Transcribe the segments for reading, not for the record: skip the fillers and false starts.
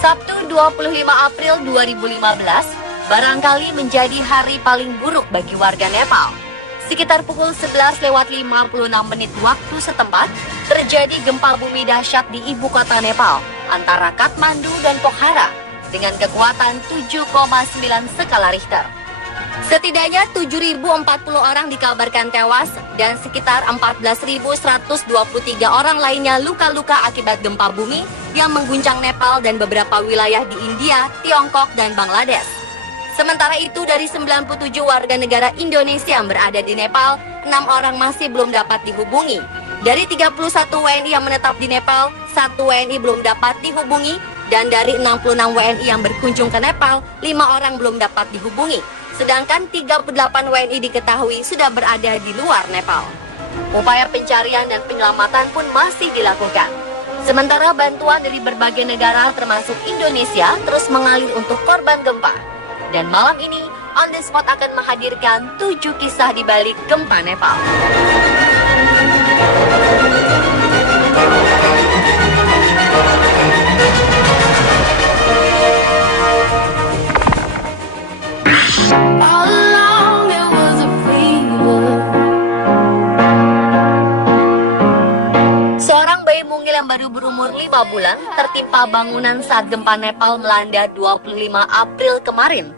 Sabtu 25 April 2015 barangkali menjadi hari paling buruk bagi warga Nepal. Sekitar pukul 11:56 waktu setempat, terjadi gempa bumi dahsyat di ibu kota Nepal antara Kathmandu dan Pokhara dengan kekuatan 7,9 skala Richter. Setidaknya 7.040 orang dikabarkan tewas dan sekitar 14.123 orang lainnya luka-luka akibat gempa bumi yang mengguncang Nepal dan beberapa wilayah di India, Tiongkok, dan Bangladesh. Sementara itu, dari 97 warga negara Indonesia yang berada di Nepal, 6 orang masih belum dapat dihubungi. Dari 31 WNI yang menetap di Nepal, 1 WNI belum dapat dihubungi, dan dari 66 WNI yang berkunjung ke Nepal, 5 orang belum dapat dihubungi. Sedangkan 38 WNI diketahui sudah berada di luar Nepal. Upaya pencarian dan penyelamatan pun masih dilakukan. Sementara bantuan dari berbagai negara termasuk Indonesia terus mengalir untuk korban gempa. Dan malam ini, On The Spot akan menghadirkan 7 kisah di balik gempa Nepal. Seorang bayi mungil yang baru berumur 5 bulan tertimpa bangunan saat gempa Nepal melanda 25 April kemarin.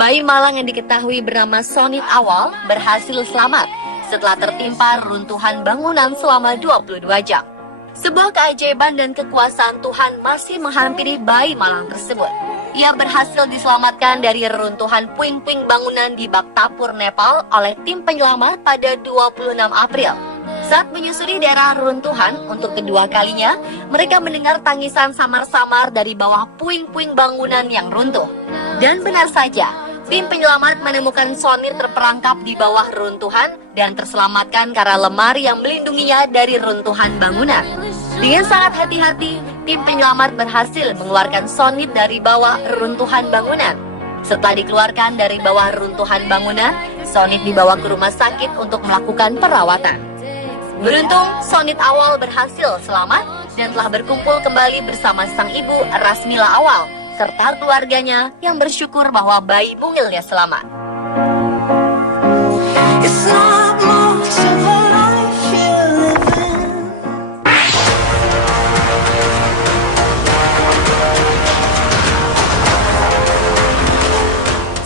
Bayi malang yang diketahui bernama Sonit Awal berhasil selamat setelah tertimpa runtuhan bangunan selama 22 jam. Sebuah keajaiban dan kekuasaan Tuhan masih menghampiri bayi malang tersebut. Ia berhasil diselamatkan dari reruntuhan puing-puing bangunan di Bhaktapur, Nepal oleh tim penyelamat pada 26 April. Saat menyusuri daerah reruntuhan untuk kedua kalinya, mereka mendengar tangisan samar-samar dari bawah puing-puing bangunan yang runtuh. Dan benar saja, tim penyelamat menemukan Sonit terperangkap di bawah runtuhan dan terselamatkan karena lemari yang melindunginya dari runtuhan bangunan. Dengan sangat hati-hati, tim penyelamat berhasil mengeluarkan Sonit dari bawah runtuhan bangunan. Setelah dikeluarkan dari bawah runtuhan bangunan, Sonit dibawa ke rumah sakit untuk melakukan perawatan. Beruntung, Sonit Awal berhasil selamat dan telah berkumpul kembali bersama sang ibu Rasmila Awal serta keluarganya yang bersyukur bahwa bayi mungilnya selamat.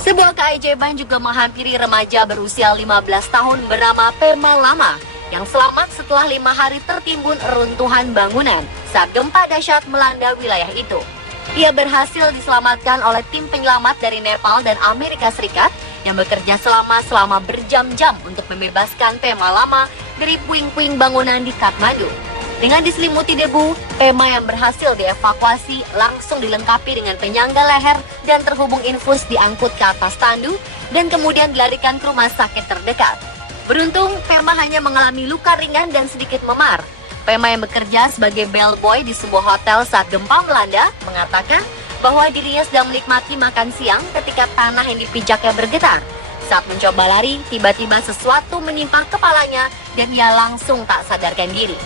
Sebuah keajaiban juga menghampiri remaja berusia 15 tahun bernama Pema Lama yang selamat setelah 5 hari tertimbun reruntuhan bangunan saat gempa dahsyat melanda wilayah itu. Ia berhasil diselamatkan oleh tim penyelamat dari Nepal dan Amerika Serikat yang bekerja selama berjam-jam untuk membebaskan Pema Lama dari puing-puing bangunan di Kathmandu. Dengan diselimuti debu, Pema yang berhasil dievakuasi langsung dilengkapi dengan penyangga leher dan terhubung infus diangkut ke atas tandu dan kemudian dilarikan ke rumah sakit terdekat. Beruntung, Pema hanya mengalami luka ringan dan sedikit memar. Pema yang bekerja sebagai bellboy di sebuah hotel saat gempa melanda mengatakan bahwa dirinya sedang menikmati makan siang ketika tanah yang dipijaknya bergetar. Saat mencoba lari, tiba-tiba sesuatu menimpa kepalanya dan ia langsung tak sadarkan diri.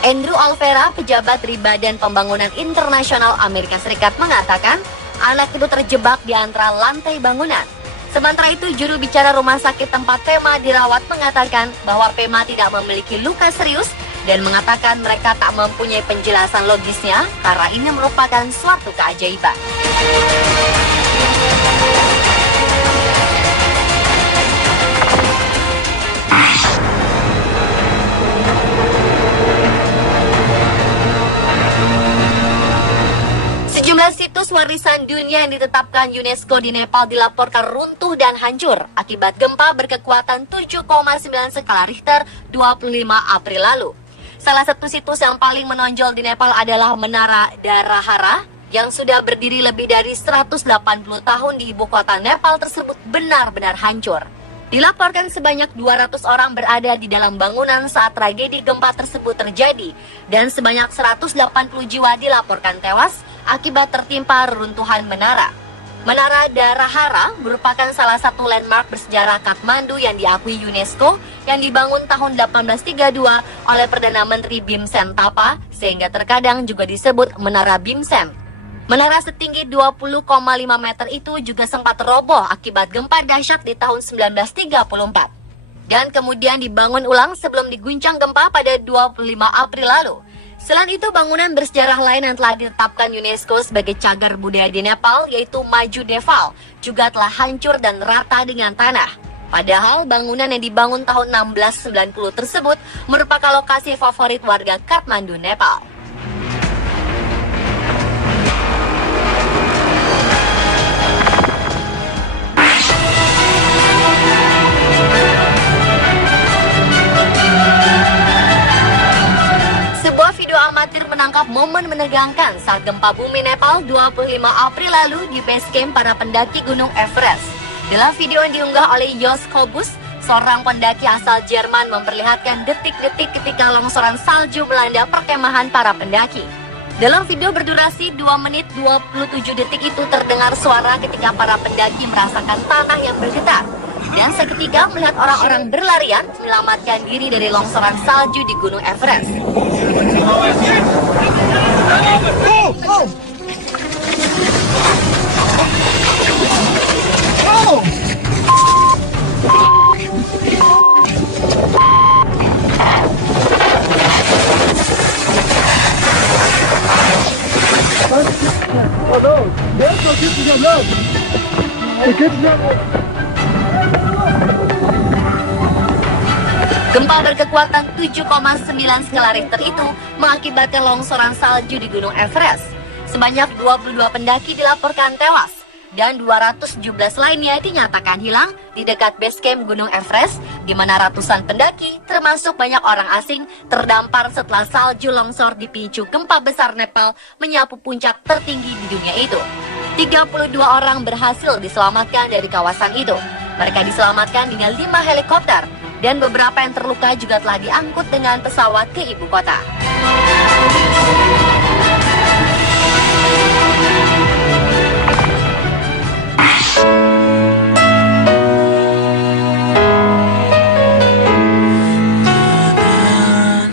Andrew Alvera, pejabat dari Badan Pembangunan Internasional Amerika Serikat mengatakan anak itu terjebak di antara lantai bangunan. Sementara itu, juru bicara rumah sakit tempat Pema dirawat mengatakan bahwa Pema tidak memiliki luka serius dan mengatakan mereka tak mempunyai penjelasan logisnya karena ini merupakan suatu keajaiban. Sejumlah situs warisan dunia yang ditetapkan UNESCO di Nepal dilaporkan runtuh dan hancur akibat gempa berkekuatan 7,9 skala Richter 25 April lalu. Salah satu situs yang paling menonjol di Nepal adalah Menara Darahara yang sudah berdiri lebih dari 180 tahun di ibu kota Nepal tersebut benar-benar hancur. Dilaporkan sebanyak 200 orang berada di dalam bangunan saat tragedi gempa tersebut terjadi dan sebanyak 180 jiwa dilaporkan tewas akibat tertimpa reruntuhan menara. Menara Darahara merupakan salah satu landmark bersejarah Kathmandu yang diakui UNESCO yang dibangun tahun 1832 oleh Perdana Menteri Bhimsen Thapa sehingga terkadang juga disebut Menara Bhimsen. Menara setinggi 20,5 meter itu juga sempat roboh akibat gempa dahsyat di tahun 1934. Dan kemudian dibangun ulang sebelum diguncang gempa pada 25 April lalu. Selain itu, bangunan bersejarah lain yang telah ditetapkan UNESCO sebagai cagar budaya di Nepal, yaitu Maju Deval, juga telah hancur dan rata dengan tanah. Padahal bangunan yang dibangun tahun 1690 tersebut merupakan lokasi favorit warga Kathmandu, Nepal. Sebuah video amatir menangkap momen menegangkan saat gempa bumi Nepal 25 April lalu di base camp para pendaki Gunung Everest. Dalam video yang diunggah oleh Jos Kobus, seorang pendaki asal Jerman memperlihatkan detik-detik ketika longsoran salju melanda perkemahan para pendaki. Dalam video berdurasi 2 menit 27 detik itu terdengar suara ketika para pendaki merasakan tanah yang bergetar. Dan seketika melihat orang-orang berlarian menyelamatkan diri dari longsoran salju di Gunung Everest. Gempa berkekuatan 7,9 skala Richter itu mengakibatkan longsoran salju di Gunung Everest. Sebanyak 22 pendaki dilaporkan tewas dan 217 lainnya dinyatakan hilang di dekat base camp Gunung Everest, di mana ratusan pendaki, termasuk banyak orang asing, terdampar setelah salju longsor dipicu gempa besar Nepal menyapu puncak tertinggi di dunia itu. 32 orang berhasil diselamatkan dari kawasan itu. Mereka diselamatkan dengan 5 helikopter, dan beberapa yang terluka juga telah diangkut dengan pesawat ke ibu kota.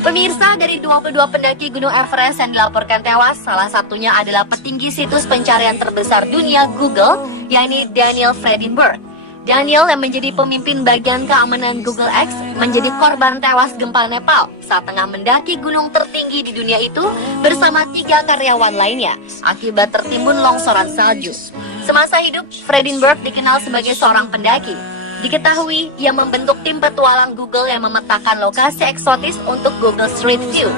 Pemirsa, dari 22 pendaki Gunung Everest yang dilaporkan tewas, salah satunya adalah petinggi situs pencarian terbesar dunia Google, yakni Daniel Fredinburg. Daniel yang menjadi pemimpin bagian keamanan Google X menjadi korban tewas gempa Nepal saat tengah mendaki gunung tertinggi di dunia itu bersama 3 karyawan lainnya akibat tertimbun longsoran salju. Semasa hidup, Fredinburg dikenal sebagai seorang pendaki. Diketahui ia membentuk tim petualang Google yang memetakan lokasi eksotis untuk Google Street View.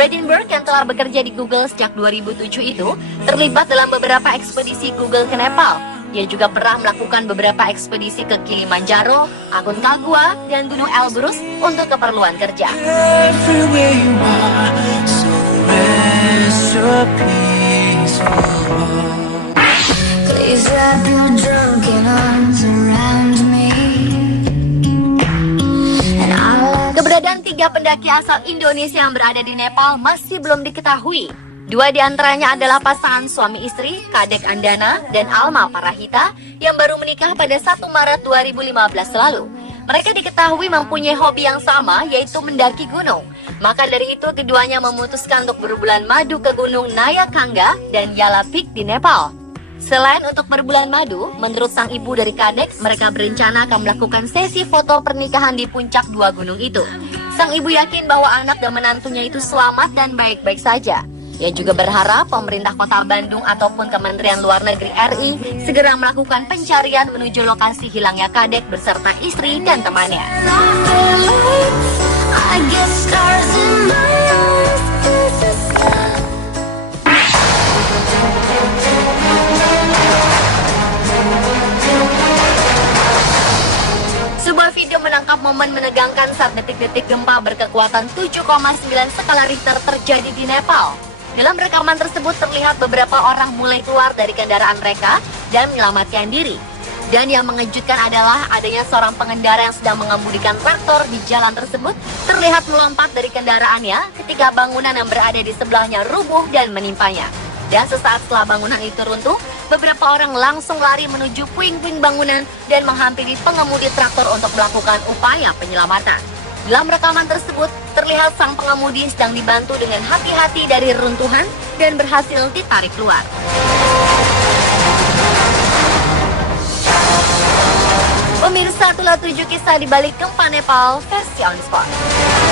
Fredinburg yang telah bekerja di Google sejak 2007 itu terlibat dalam beberapa ekspedisi Google ke Nepal. Ia juga pernah melakukan beberapa ekspedisi ke Kilimanjaro, Aconcagua, dan Gunung Elbrus untuk keperluan kerja. Keberadaan 3 pendaki asal Indonesia yang berada di Nepal masih belum diketahui. 2 di antaranya adalah pasangan suami istri, Kadek Andana dan Alma Parahita, yang baru menikah pada 1 Maret 2015 lalu. Mereka diketahui mempunyai hobi yang sama, yaitu mendaki gunung. Maka dari itu, keduanya memutuskan untuk berbulan madu ke gunung Nayakanga dan Yala Peak di Nepal. Selain untuk berbulan madu, menurut sang ibu dari Kadek, mereka berencana akan melakukan sesi foto pernikahan di puncak 2 gunung itu. Sang ibu yakin bahwa anak dan menantunya itu selamat dan baik-baik saja. Ia juga berharap pemerintah kota Bandung ataupun Kementerian Luar Negeri RI segera melakukan pencarian menuju lokasi hilangnya Kadek beserta istri dan temannya. Sebuah video menangkap momen menegangkan saat detik-detik gempa berkekuatan 7,9 skala Richter terjadi di Nepal. Dalam rekaman tersebut terlihat beberapa orang mulai keluar dari kendaraan mereka dan menyelamatkan diri. Dan yang mengejutkan adalah adanya seorang pengendara yang sedang mengemudikan traktor di jalan tersebut terlihat melompat dari kendaraannya ketika bangunan yang berada di sebelahnya rubuh dan menimpanya. Dan sesaat setelah bangunan itu runtuh, beberapa orang langsung lari menuju puing-puing bangunan dan menghampiri pengemudi traktor untuk melakukan upaya penyelamatan. Dalam rekaman tersebut, terlihat sang pengemudi sedang dibantu dengan hati-hati dari reruntuhan dan berhasil ditarik keluar. Pemirsa, itulah 7 kisah di balik gempa Nepal versi On Spot.